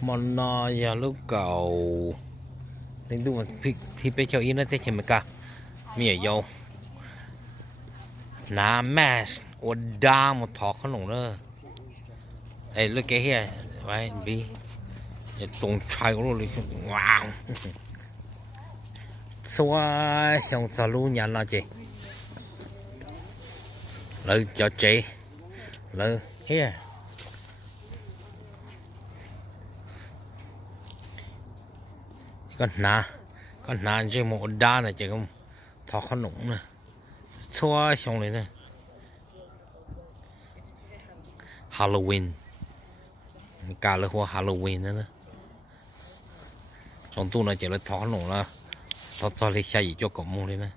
món nó giờ lúc cầu tính tụ thì bây giờ in nó thế chỉ mới cả mía dầuน้ำ mash อดดาหมดถอดขนมเลยไอ้ look at here right B ตรงชายก็รู้เลยว้าวสวย像走路人啦姐เลยจะเจเลย here ก็นานจะหมดด้านนะเจ๊ก็ถอดขนมนะสวยชงเลยนะฮาโลวีนการเลยหัวฮาโลวีนนะชงตู้นะเจ๊เลยถอดขนมแล้วถอดเลยใช้ยี่จุกกบมูเลยนะ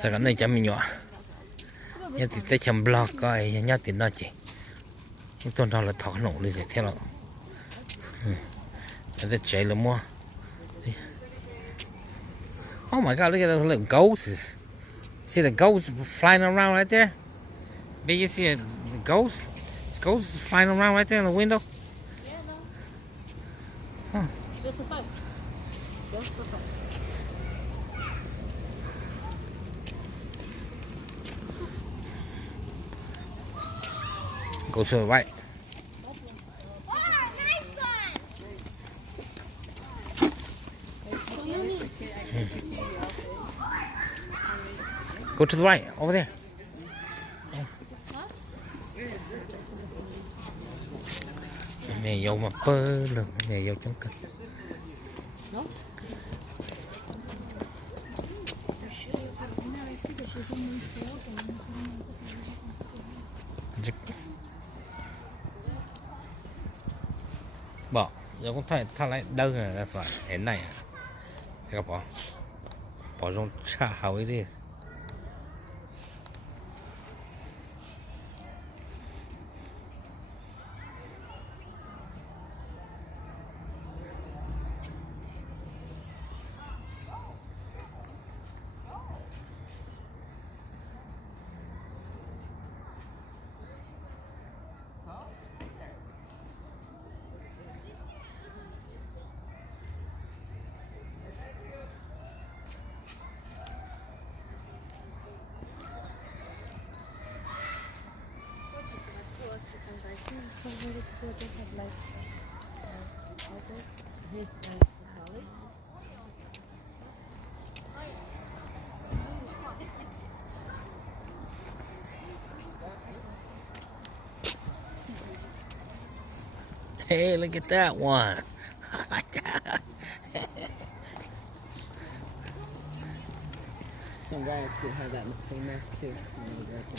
แต่ก็ในจำมีอยู่ยังติดแต่ชมบล็อกก็ยังติดน่าจียังต้นเราถอดขนมเลยเท่าเราแต่ใจเลยมั้ง Oh my God, look at those little ghosts. See the ghosts flying around right there? Big, you see a ghost? It's ghosts flying around right there in the window? Yeah, no. Huh. Just a fight. Just a fight. Go to the right. Go to the right, over there. Mẹ dâu mà bơ luôn, mẹ dâu trong cây. Bỏ, giờ cũng thay lại đâu rồi, là xoài, đến này à. Cái bỏ trong chả hào ấy đi. So very cool. They have like all this. His college. Hey, look at that one. I like that. Some guy in school had that same mask too.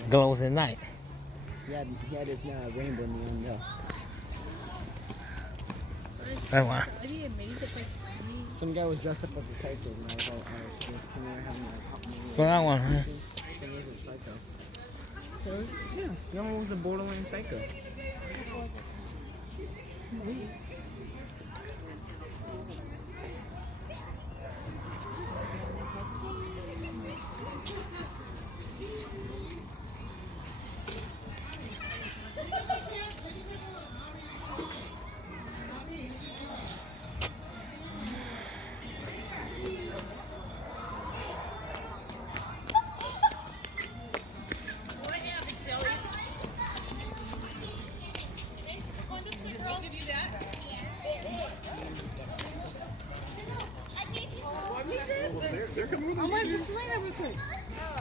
Glows at night. He had his rainbow neon though. That one. I'd be amazed if I see. Some guy was dressed up as a psycho when I was having like pop movie. Well, that one, huh? Some was a psycho. Yeah, no one was a borderline psycho.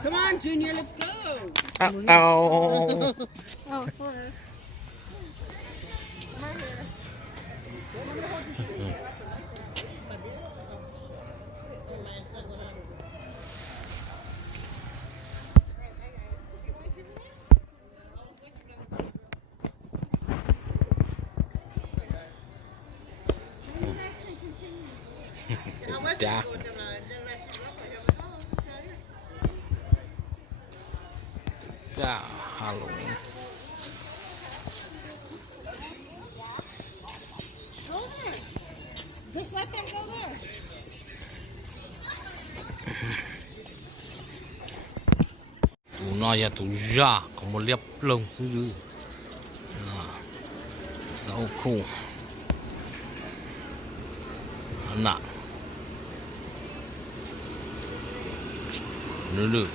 Come on, Junior, let's go. Oh. Oh, sorry. Dạ. Dạ, Halloween. Just let them go there. Tụi nó ra tụi ra có một liếp lông xứ dư. So cool. Nặng. Nữa được.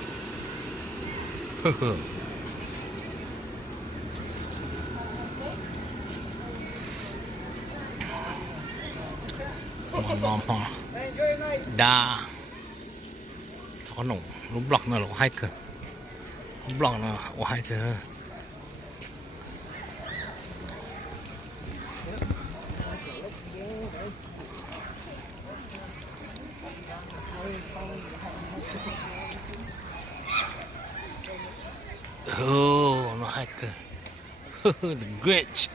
Mà đa có nổ lúc block nó là hai cơ lúc block nó là hai cơ nó hai cơ the Grinch.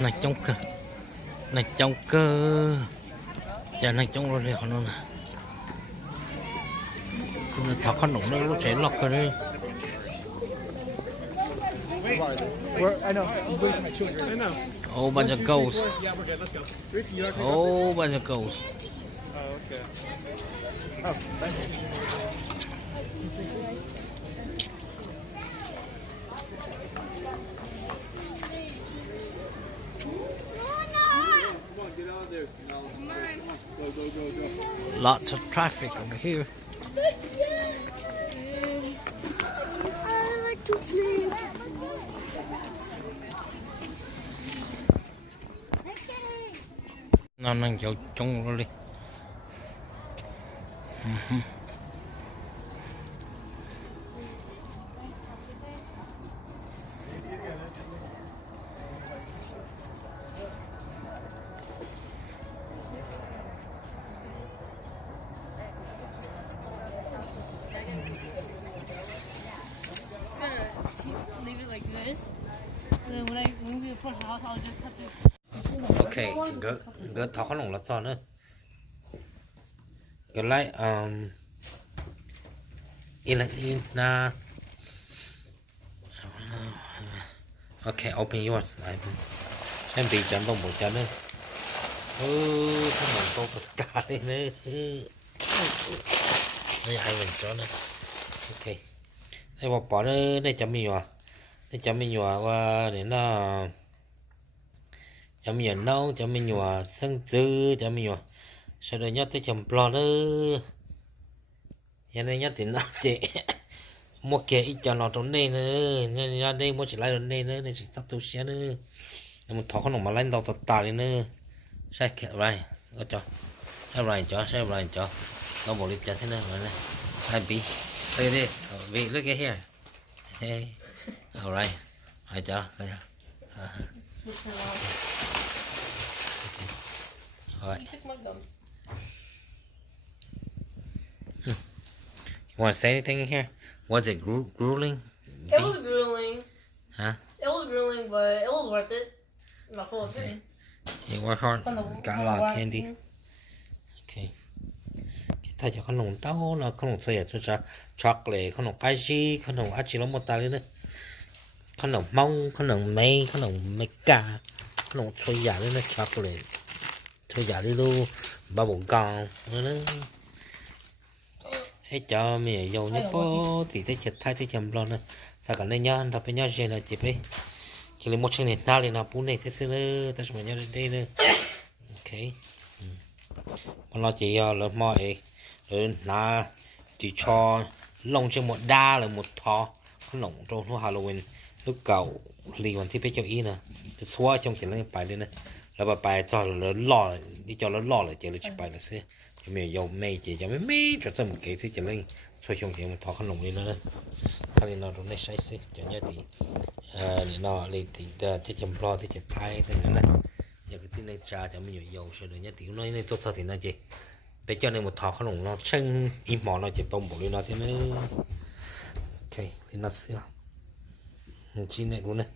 Này trong cơ này trong cơ giờ này trong rồi họ nó nè thọ con nổ nó chảy lọc rồi đấy. I know. I'm waiting for my children. I know. Oh, bunch of ghosts. Yeah, we're good. Let's go. Ricky, you okay? Oh, bunch of ghosts. Oh, okay. Oh, thank you. Lots of traffic over here. I like to play. Nó đang chỗ trong rồi đi. Leave it like this. And then when we approach the house, I'll just have to. Okay, gỡ thọ con lồng là sao nữa? Gỡ lại na. Okay, open yours. Em bị chọn đồng bộ chọn nữa. Không muốn tô tất cả đi nữa. Đây hai mình cho nữa. Okay. Đây bỏ nữa, đây chấm mì vào. Đây chấm mì vào và để nó chấm mì nấu, chấm mì vào sân dư, chấm mì vào. Sau đó nhớ tới chấm bò nữa. Giờ này nhớ tiền nó chị. Mua kia ít cho nó trong đây nữa. Nhớ đây mua chỉ lại trong đây nữa, nên chỉ tắt tôi xe nữa. Một thọ con mà lên đầu tạt đi nữa. Sai kẹt rồi, có cho. Sai rồi cho. Nó bỏ đi cho thế nào rồi nè. Hai bí. Đây đi, bí look at here. Hey. All right. Hai cho. All right. You want to say anything in here? Was it grueling? It was grueling. Huh? It was grueling, but it was worth it. My full opinion. You work hard. From the Got a lot of candy. Okay. Thay cho con nồng táo là con nồng xoay cho chocolate, con nồng kaji, con nồng achinomoto nữa. Con nồng mông, con nồng mây, con nồng mecca, con nồng xoay giả nữa chocolate. Xoay giả đi luôn, bubble gum nữa. Hết cho mẹ dầu nhớ po thì thấy chật thay thấy chầm lo nữa. Sao cả nên nhá, đập với nhau gì là chỉ phải chỉ là một chương trình nào là bún này thế xưa nữa, ta sẽ phải nhớ đến đây nữa. Okay. Còn lo chỉ là mọi rồi là chỉ cho lồng trên một đa là một thò con lồng trong lúc Halloween lúc cầu lì còn thiết cho ý nè cái xóa trong chỉ là bài đây này là bài cho nó lò đi cho nó lò là chỉ là chỉ bài là xe thì mình dùng mây chỉ cho mấy cho xong một cái sẽ chỉ lên xoay trong chỉ một thò con lồng đi nữa cái này nó đúng này sai xí cho nhớ thì để nó lấy thì cái chấm lo thì cái thay thế này giờ cái tin này trà cho mình nhiều dầu sẽ được nhớ thì nó này tốt sao thì nó gì bây giờ này một thọ khăn lồng nó chân im mỏ nó chỉ tôm bổ lên nó thì nó ok thì nó xưa chi này luôn này